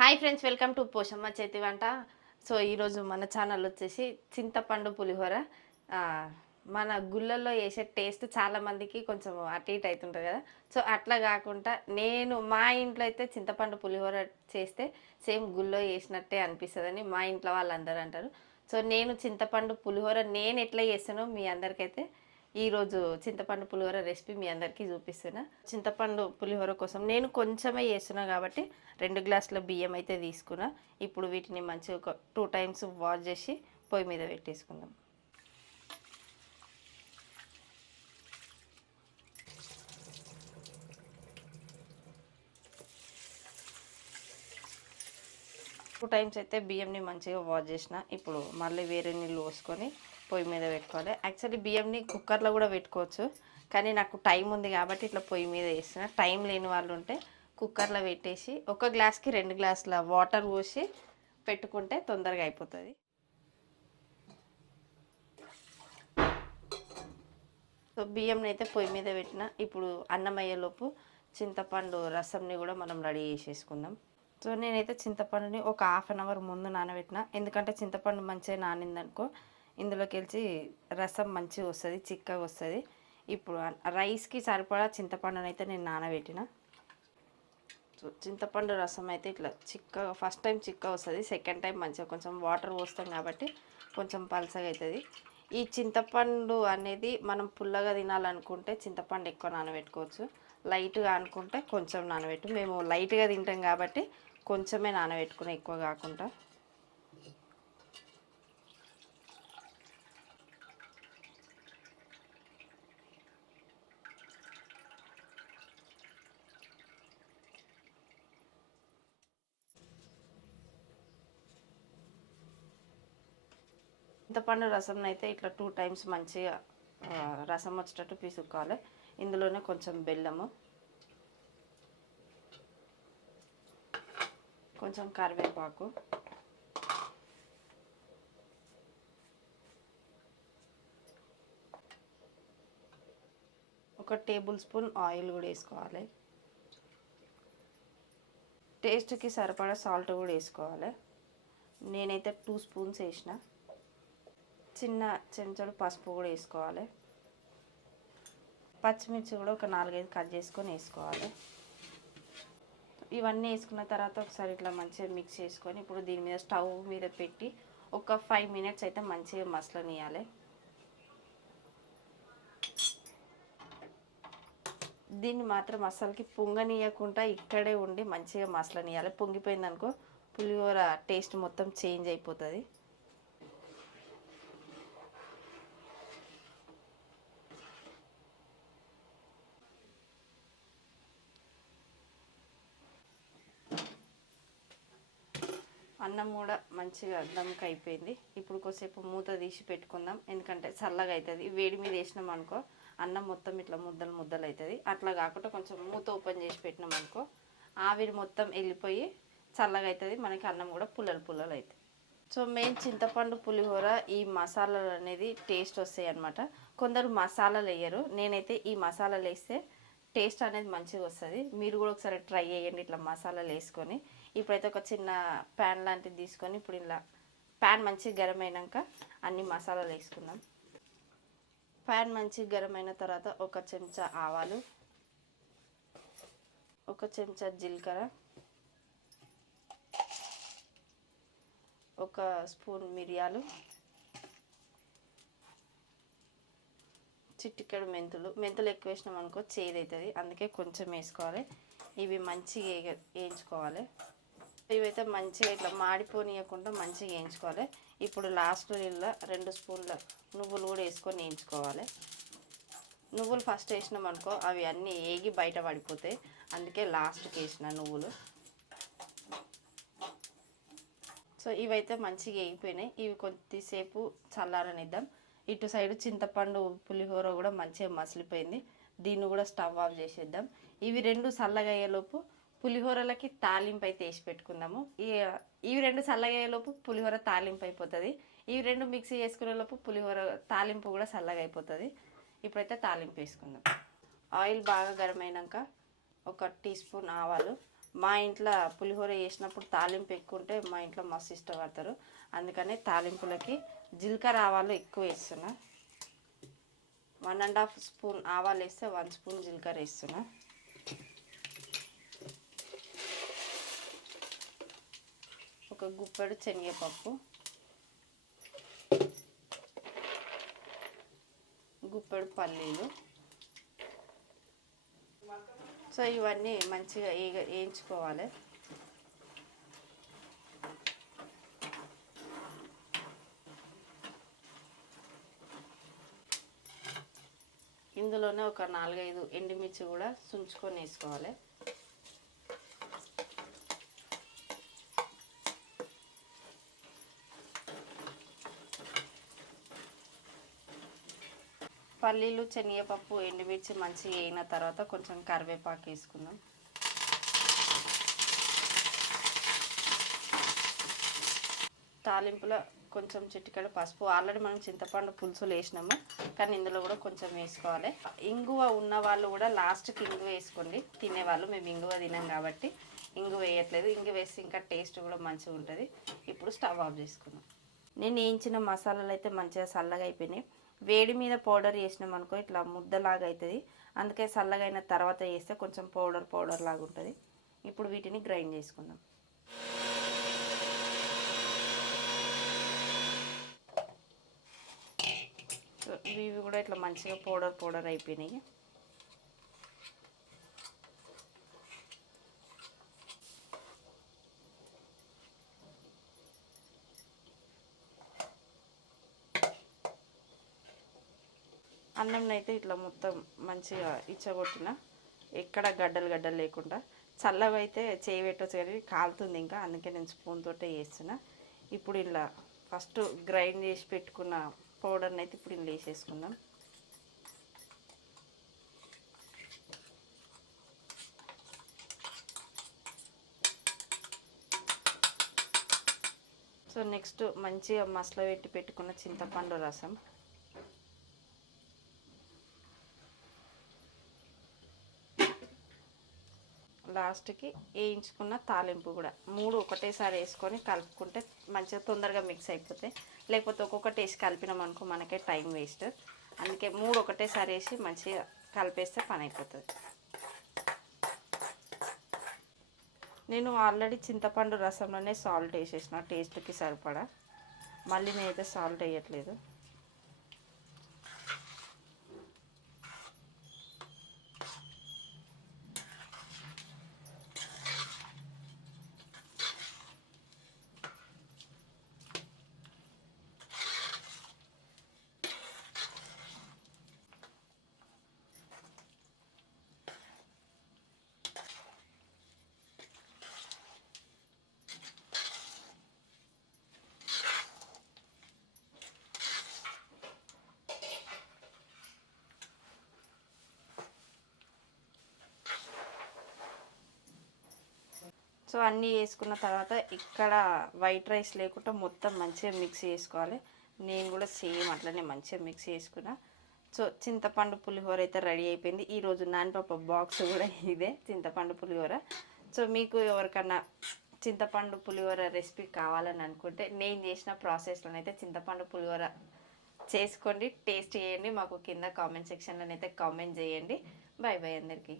Hi friends welcome to Poshamma చేతి వంట. So ఈరోజు మన ఛానల్ వచ్చేసి చింతపండు పులిహోర. మన గుళ్ళల్లో వేసే టేస్ట్ చాలామందికి కొంచెం అటు ఇటు అవుతుంటుంది కదా. సో అట్లా కాకుండా నేను మా ఇంట్లో అయితే చింతపండు పులిహోర చేస్తే సేమ్ గుళ్ళో వేసినట్టే అనిపిస్తుందని మా ఇంట్లో వాళ్ళందరూ అంటారు. సో నేను చింతపండు పులిహోర నేను ఎట్లా చేస్తానో మీ అందరికైతే ఈరోజు చింతపండు పులిహోర రెసిపీ మీ అందరికీ చూపిస్తున్నా. చింతపండు పులిహోర కోసం నేను కొంచెమే చేస్తున్నా కాబట్టి రెండు గ్లాసుల బియ్యం అయితే తీసుకున్నా. ఇప్పుడు వీటిని మంచిగా ఒక టూ టైమ్స్ వాష్ చేసి పొయ్యి మీద పెట్టేసుకుందాం. టూ టైమ్స్ అయితే బియ్యంని మంచిగా వాష్ చేసిన. ఇప్పుడు మళ్ళీ వేరే నీళ్ళు పోసుకొని పొయ్యి మీద పెట్టుకోవాలి. యాక్చువల్లీ బియ్యంని కుక్కర్లో కూడా పెట్టుకోవచ్చు. కానీ నాకు టైం ఉంది కాబట్టి ఇట్లా పొయ్యి మీద వేసిన టైం లేని వాళ్ళు ఉంటే కుక్కర్లో పెట్టేసి ఒక గ్లాస్కి రెండు గ్లాసుల వాటర్ పోసి పెట్టుకుంటే తొందరగా అయిపోతుంది. సో బియ్యంని అయితే పొయ్యి మీద పెట్టిన. ఇప్పుడు అన్నం అయ్యేలోపు చింతపండు రసంని కూడా మనం రెడీ చేసేసుకుందాం. సో నేనైతే చింతపండుని ఒక హాఫ్ అన్ అవర్ ముందు నానబెట్టిన. ఎందుకంటే చింతపండు మంచిగా నానిందనుకో ఇందులోకి వెళ్ళి రసం మంచిగా వస్తుంది చిక్కగా వస్తుంది. ఇప్పుడు రైస్కి సరిపడా చింతపండునైతే అయితే నేను నానబెట్టిన. సో చింతపండు రసం అయితే ఇట్లా చిక్కగా ఫస్ట్ టైం చిక్కగా వస్తుంది సెకండ్ టైం మంచిగా కొంచెం వాటర్ పోస్తాం కాబట్టి కొంచెం పలసగా అవుతుంది ఈ చింతపండు అనేది మనం పుల్లగా తినాలనుకుంటే చింతపండు ఎక్కువ నానబెట్టుకోవచ్చు. లైట్గా అనుకుంటే కొంచెం నానబెట్టు. మేము లైట్గా తింటాం కాబట్టి కొంచెమే నానబెట్టుకుని ఎక్కువ కాకుండా. చింతపండు రసం అయితే ఇట్లా టూ టైమ్స్ మంచిగా రసం వచ్చేటట్టు పీసుకోవాలి ఇందులోనే కొంచెం బెల్లము. కొంచెం కరివేపాకు. ఒక టేబుల్ స్పూన్ ఆయిల్ కూడా వేసుకోవాలి. టేస్ట్కి సరిపడా సాల్ట్ కూడా వేసుకోవాలి. నేనైతే టూ స్పూన్స్ వేసిన. చిన్న చెంచాడు పసుపు కూడా వేసుకోవాలి. పచ్చిమిర్చి కూడా ఒక నాలుగైదు కట్ చేసుకొని వేసుకోవాలి. ఇవన్నీ వేసుకున్న తర్వాత ఒకసారి ఇట్లా మంచిగా మిక్స్ చేసుకొని ఇప్పుడు దీని మీద స్టవ్ మీద పెట్టి ఒక ఫైవ్ మినిట్స్ అయితే మంచిగా మసలనియాలి దీన్ని మాత్రం అసలుకి పొంగనీయకుండా ఇక్కడే ఉండి మంచిగా మసలనియాలి పొంగిపోయిందనుకో పులిహోర టేస్ట్ మొత్తం చేంజ్ అయిపోతుంది. అన్నం కూడా మంచిగా దమ్కి అయిపోయింది. ఇప్పుడు కొద్దిసేపు మూత తీసి పెట్టుకుందాం. ఎందుకంటే చల్లగా అవుతుంది వేడి మీద వేసినాం అనుకో అన్నం మొత్తం ఇట్లా ముద్దలు ముద్దలు అవుతుంది అట్లా కాకుండా కొంచెం మూత ఓపెన్ చేసి పెట్టినాం అనుకో ఆవిరి మొత్తం వెళ్ళిపోయి చల్లగా అవుతుంది మనకి అన్నం కూడా పుల్లలు పుల్లలు అవుతుంది సో మెయిన్ చింతపండు పులిహోర ఈ మసాలాలు అనేది టేస్ట్ వస్తాయి అనమాట కొందరు మసాలాలు వేయరు. నేనైతే ఈ మసాలాలు వేస్తే టేస్ట్ అనేది మంచిగా వస్తుంది. మీరు కూడా ఒకసారి ట్రై చేయండి ఇట్లా మసాలాలు వేసుకొని. ఇప్పుడైతే ఒక చిన్న ప్యాన్ లాంటిది తీసుకొని ఇప్పుడు ఇలా ప్యాన్ మంచిగా గరం అయినాక అన్ని మసాలాలు వేసుకుందాం. ప్యాన్ మంచిగా గరం అయిన తర్వాత ఒక చెంచా ఆవాలు ఒక చెంచా జీలకర్ర ఒక స్పూన్ మిరియాలు చిటికెడు మెంతులు. మెంతులు ఎక్కువ వేసినాం అనుకో చేదవుతుంది అందుకే కొంచెం వేసుకోవాలి. ఇవి మంచిగా వేయించుకోవాలి. ఇవైతే మంచిగా ఇట్లా మాడిపోనీయకుండా మంచిగా వేయించుకోవాలి. ఇప్పుడు లాస్ట్ ఇలా రెండు స్పూన్ల నువ్వులు కూడా వేసుకొని వేయించుకోవాలి. నువ్వులు ఫస్ట్ వేసినాం అనుకో అవి అన్నీ ఏగి బయట పడిపోతాయి. అందుకే లాస్ట్కి వేసిన నువ్వులు. సో ఇవైతే మంచిగా వేగిపోయినాయి. ఇవి కొద్దిసేపు చల్లారనిద్దాం. ఇటు సైడ్ చింతపండు పులిహోర కూడా మంచిగా మసిలిపోయింది. దీన్ని కూడా స్టవ్ ఆఫ్ చేసేద్దాం. ఇవి రెండు చల్లగా అయ్యేలోపు పులిహోరలకి తాలింపు అయితే వేసి పెట్టుకుందాము. ఈ ఇవి రెండు చల్లగయ్యేలోపు పులిహోర తాలింపు అయిపోతుంది. ఇవి రెండు మిక్సీ చేసుకునేలోపు పులిహోర తాలింపు కూడా చల్లగా అయిపోతుంది. ఇప్పుడైతే తాలింపు వేసుకుందాం. ఆయిల్ బాగా గరం అయినాక ఒక టీ స్పూన్ ఆవాలు. మా ఇంట్లో పులిహోర చేసినప్పుడు తాలింపు ఎక్కువ ఉంటే మా ఇంట్లో మస్తు ఇష్టపడతారు. అందుకనే తాలింపులకి జీలకర్ర ఆవాలు ఎక్కువ వేస్తున్నా. వన్ అండ్ హాఫ్ స్పూన్ ఆవాలు వేస్తే వన్ స్పూన్ జీలకర్ర వేస్తున్నా. ఒక గుప్పెడు శనగపప్పు. గుప్పెడు పల్లీలు. సో ఇవన్నీ మంచిగా వేగ వేయించుకోవాలి. ఇందులోనే ఒక నాలుగైదు ఎండుమిర్చి కూడా సుంచుకొని వేసుకోవాలి. పల్లీలు శనగపప్పు ఎండుమిర్చి మంచిగా వేయిన తర్వాత కొంచెం కరివేపాకు వేసుకుందాం. తాలింపులో కొంచెం చిటికెడ పసుపు. ఆల్రెడీ మనం చింతపండు పులుసులు వేసినాము కానీ ఇందులో కూడా కొంచెం వేసుకోవాలి. ఇంగువ ఉన్న వాళ్ళు కూడా లాస్ట్కి ఇంగువ వేసుకోండి. తినేవాళ్ళు మేము ఇంగువ తినాం కాబట్టి ఇంగువ వేయట్లేదు. ఇంగువ వేస్తే ఇంకా టేస్ట్ కూడా మంచిగా ఉంటుంది. ఇప్పుడు స్టవ్ ఆఫ్ చేసుకుందాం. నేను వేయించిన మసాలాలు అయితే మంచిగా చల్లగా అయిపోయినాయి. వేడి మీద పౌడర్ చేసినాం అనుకో ఇట్లా ముద్దలాగా అవుతుంది అందుకే చల్లగైన తర్వాత వేస్తే కొంచెం పౌడర్ పౌడర్ లాగా ఉంటుంది. ఇప్పుడు వీటిని గ్రైండ్ చేసుకుందాం. సో ఇవి కూడా ఇట్లా మంచిగా పౌడర్ పౌడర్ అయిపోయినాయి. అన్నం అయితే ఇట్లా మొత్తం మంచిగా ఇచ్చగొట్టిన. ఎక్కడ గడ్డలు గడ్డలు లేకుండా. చల్లవైతే చేయి పెట్టవచ్చు కానీ కాలుతుంది ఇంకా. అందుకే నేను స్పూన్ తోటే చేస్తున్నా. ఇప్పుడు ఇలా ఫస్ట్ గ్రైండ్ చేసి పెట్టుకున్న పౌడర్ని అయితే ఇప్పుడు ఇలా వేసేసుకుందాం. సో నెక్స్ట్ మంచిగా మసలు పెట్టి పెట్టుకున్న చింతపండు రసం. లాస్ట్కి వేయించుకున్న తాలింపు కూడా. మూడు ఒకటేసారి వేసుకొని కలుపుకుంటే మంచిగా తొందరగా మిక్స్ అయిపోతాయి. లేకపోతే ఒక్కొక్కటి వేసి కలిపినాం అనుకో మనకే టైం వేస్ట్. అందుకే మూడు ఒకటేసారి వేసి మంచిగా కలిపేస్తే పని అయిపోతుంది. నేను ఆల్రెడీ చింతపండు రసంలోనే సాల్ట్ వేసేసిన. టేస్ట్కి సరిపడా. మళ్ళీ నేనైతే సాల్ట్ వేయట్లేదు. సో అన్నీ వేసుకున్న తర్వాత ఇక్కడ వైట్ రైస్ లేకుండా మొత్తం మంచిగా మిక్స్ చేసుకోవాలి. నేను కూడా సేమ్ అట్లనే మంచిగా మిక్స్ చేసుకున్నా. సో చింతపండు పులిహోర అయితే రెడీ అయిపోయింది. ఈరోజు నానిపప్ప బాక్స్ కూడా ఇదే చింతపండు పులిహోర. సో మీకు ఎవరికన్నా చింతపండు పులిహోర రెసిపీ కావాలని అనుకుంటే నేను చేసిన ప్రాసెస్లోనైతే చింతపండు పులిహోర చేసుకోండి టేస్ట్ చేయండి. మాకు కింద కామెంట్ సెక్షన్లోనైతే కామెంట్ చేయండి. బాయ్ బాయ్ అందరికీ.